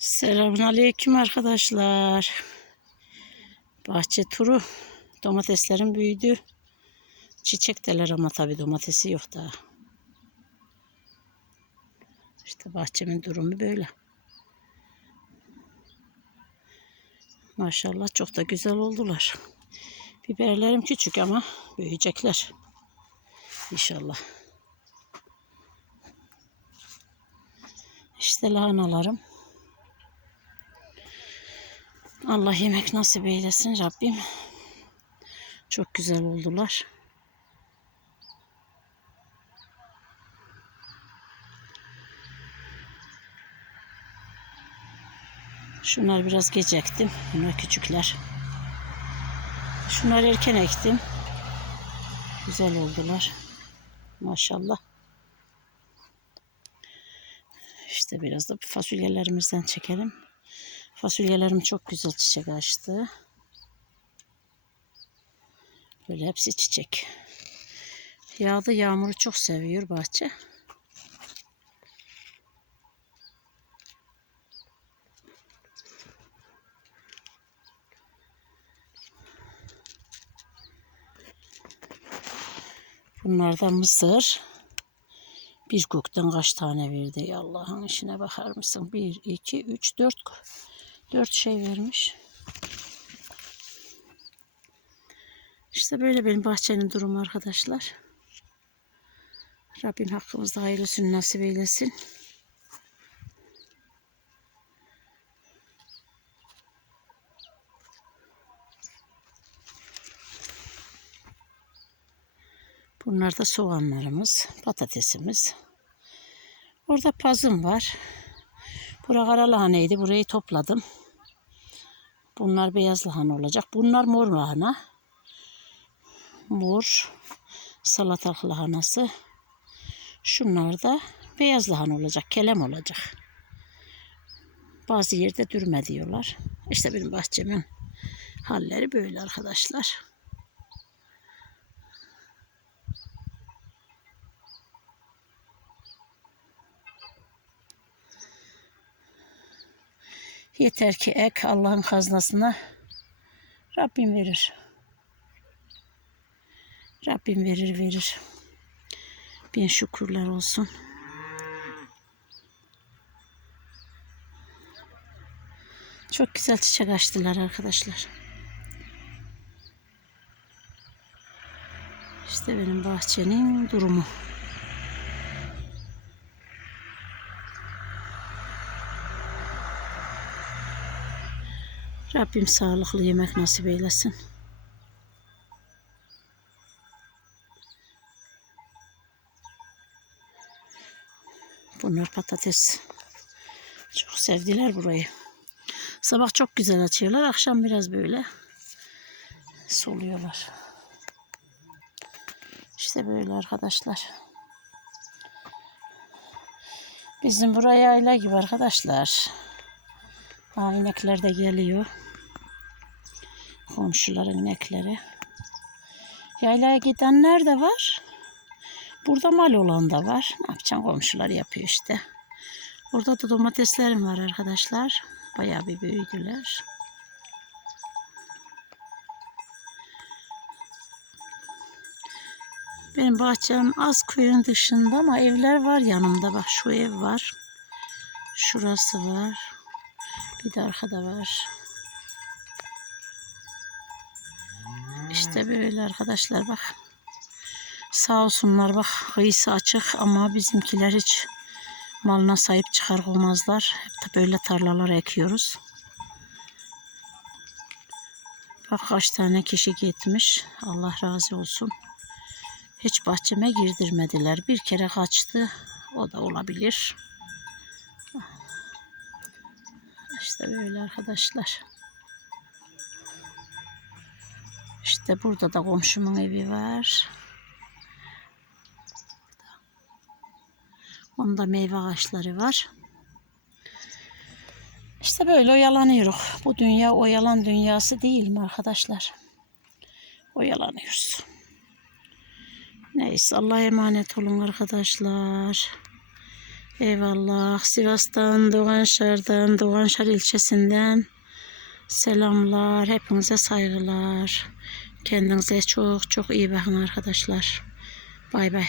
Selamünaleyküm arkadaşlar. Bahçe turu. Domateslerin büyüdü. Çiçekteler ama tabii domatesi yok daha. İşte bahçemin durumu böyle. Maşallah çok da güzel oldular. Biberlerim küçük ama büyüyecekler. İnşallah. İşte lahanalarım. Allah yemek nasip eylesin Rabbim. Çok güzel oldular. Şunlar biraz geç ektim. Bunlar küçükler. Şunları erken ektim. Güzel oldular. Maşallah. İşte biraz da fasulyelerimizden çekelim. Fasulyelerim çok güzel çiçek açtı. Böyle hepsi çiçek. Yağdı yağmuru çok seviyor bahçe. Bunlar da mısır. Bir gökten kaç tane verdi ya Allah'ın işine bakar mısın? Bir, iki, üç, dört. Dört şey vermiş. İşte böyle benim bahçenin durumu arkadaşlar. Rabbim hakkımızda hayırlısını nasip eylesin. Bunlar da soğanlarımız, patatesimiz. Orada pazım var. Bura kara lahaneydi. Burayı topladım. Bunlar beyaz lahana olacak. Bunlar mor lahana. Mor salatalık lahanası. Şunlar da beyaz lahana olacak. Kelem olacak. Bazı yerde dürme diyorlar. İşte benim bahçemin halleri böyle arkadaşlar. Yeter ki ek Allah'ın haznasına Rabbim verir. Rabbim verir verir. Bin şükürler olsun. Çok güzel çiçek açtılar arkadaşlar. İşte benim bahçenin durumu. Rabbim sağlıklı yemek nasip eylesin. Bunlar patates. Çok sevdiler burayı. Sabah çok güzel açıyorlar. Akşam biraz böyle soluyorlar. İşte böyle arkadaşlar. Bizim buraya yayla gibi arkadaşlar. Aa, inekler de geliyor. Komşuların inekleri. Yaylaya gidenler de var. Burada mal olan da var. Ne yapacaksın komşular yapıyor işte. Burada da domateslerim var arkadaşlar. Bayağı bir büyüdüler. Benim bahçem az köyün dışında ama evler var yanımda. Bak şu ev var. Şurası var. Bir de arkada var. İşte böyle arkadaşlar bak. Sağ olsunlar bak kıyısı açık ama bizimkiler hiç malına sahip çıkarmazlar. Hep de böyle tarlalar ekiyoruz. Bak kaç tane kişi gitmiş. Allah razı olsun. Hiç bahçeme girdirmediler. Bir kere kaçtı. O da olabilir. İşte böyle arkadaşlar. İşte burada da komşumun evi var. Onda meyve ağaçları var. İşte böyle oyalanıyoruz. Bu dünya oyalan dünyası değil mi arkadaşlar? Oyalanıyoruz. Neyse Allah'a emanet olun arkadaşlar. Eyvallah. Sivas'tan, Doğanşar'dan, Doğanşar ilçesinden selamlar. Hepinize saygılar. Kendinize çok çok iyi bakın arkadaşlar. Bay bay.